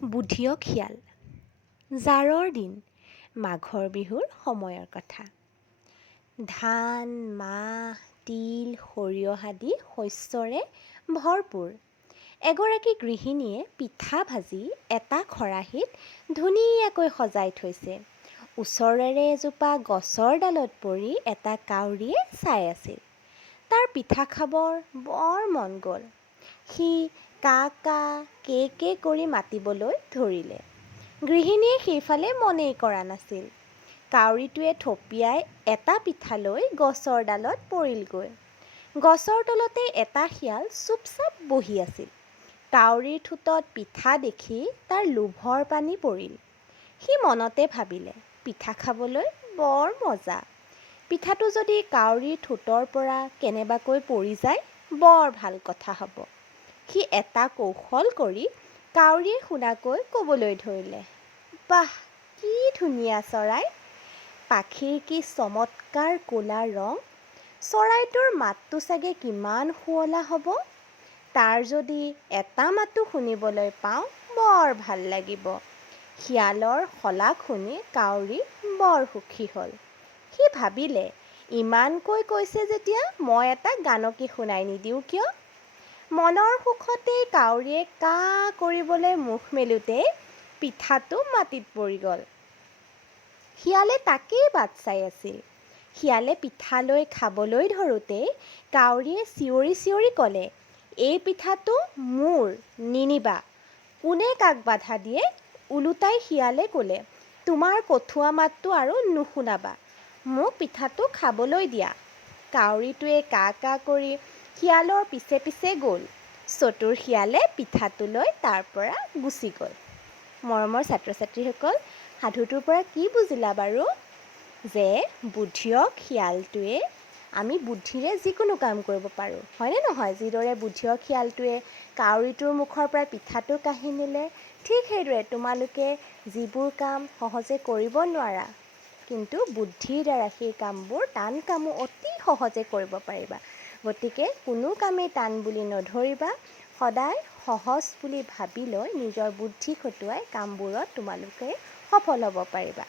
বুধিয়ক শিয়াল। জাৰৰ দিন, মাঘৰ বিহুৰ সময়ৰ কথা। ধান, মাহ, তিল, সৰিয়হ আদি শস্যৰে ভৰপূৰ। এগৰাকী গৃহিণীয়ে পিঠা ভাজি এটা খৰাহীত ধুনীয়াকৈ সজাই থৈছে। ওচৰৰে এজোপা গছৰ ডালত পৰি এটা কাউৰীয়ে চাই আছিল। তাৰ পিঠা খাবৰ বৰ মন গ'ল। সি কা কা কে কে কৰি মাতিবলৈ ধৰিলে। গৃহিণীয়ে সেইফালে মনেই কৰা নাছিল। কাউৰীটোৱে থপিয়াই এটা পিঠা লৈ গছৰ ডালত পৰিলগৈ। গছৰ তলতে এটা শিয়াল চুপচাপ বহি আছিল। কাউৰীৰ ঠোঁটত পিঠা দেখি তাৰ লোভৰ পানী পৰিল। সি মনতে ভাবিলে, পিঠা খাবলৈ বৰ মজা। পিঠাটো যদি কাউৰীৰ ঠোঁটৰ পৰা কেনেবাকৈ পৰি যায়, বৰ ভাল কথা হ'ব। সি এটা কৌশল কৰি কাউৰীয়ে শুনাকৈ ক'বলৈ ধৰিলে, বাহ, কি ধুনীয়া চৰাই! পাখিৰ কি চমৎকাৰ ক'লা ৰং! চৰাইটোৰ মাতটো চাগে কিমান শুৱলা হ'ব! তাৰ যদি এটা মাতো শুনিবলৈ পাওঁ, বৰ ভাল লাগিব। শিয়ালৰ শলাগ শুনি কাউৰী বৰ সুখী হ'ল। সি ভাবিলে, ইমানকৈ কৈছে যেতিয়া মই এটা গানকে শুনাই নিদিওঁ কিয়? মনৰ সুখতেই কাউৰীয়ে কা কৰিবলৈ মুখ মেলোঁতেই পিঠাটো মাটিত পৰি গ'ল। শিয়ালে তাকেই বাট চাই আছিল। শিয়ালে পিঠা লৈ খাবলৈ ধৰোঁতেই কাউৰীয়ে চিঞৰি চিঞৰি ক'লে, এই পিঠাটো মোৰ, নিনিবা। কোনে কাক বাধা দিয়ে? ওলোটাই শিয়ালে ক'লে, তোমাৰ কঠুৱা মাতটো আৰু নুশুনাবা। মোক পিঠাটো খাবলৈ দিয়া। কাউৰীটোৱে কা কা কৰি শিয়ালৰ পিছে পিছে গ'ল। চতুৰ শিয়ালে পিঠাটো লৈ তাৰ পৰা গুচি গ'ল। মৰমৰ ছাত্ৰ ছাত্ৰীসকল, সাধুটোৰ পৰা কি বুজিলা বাৰু? যে বুধিয়ক শিয়ালটোৱে আমি বুদ্ধিৰে যিকোনো কাম কৰিব পাৰোঁ, হয়নে নহয়? যিদৰে বুধিয়ক শিয়ালটোৱে কাউৰীটোৰ মুখৰ পৰা পিঠাটো কাঢ়ি নিলে, ঠিক সেইদৰে তোমালোকে যিবোৰ কাম সহজে কৰিব নোৱাৰা, কিন্তু বুদ্ধিৰ দ্বাৰা সেই কামবোৰ, টান কামো অতি সহজে কৰিব পাৰিবা। গতিকে কোনো কামেই টান বুলি নধৰিবা। সদায় সহজ বুলি ভাবি লৈ নিজৰ বুদ্ধি খটুৱাই কামবোৰত তোমালোকে সফল হ'ব পাৰিবা।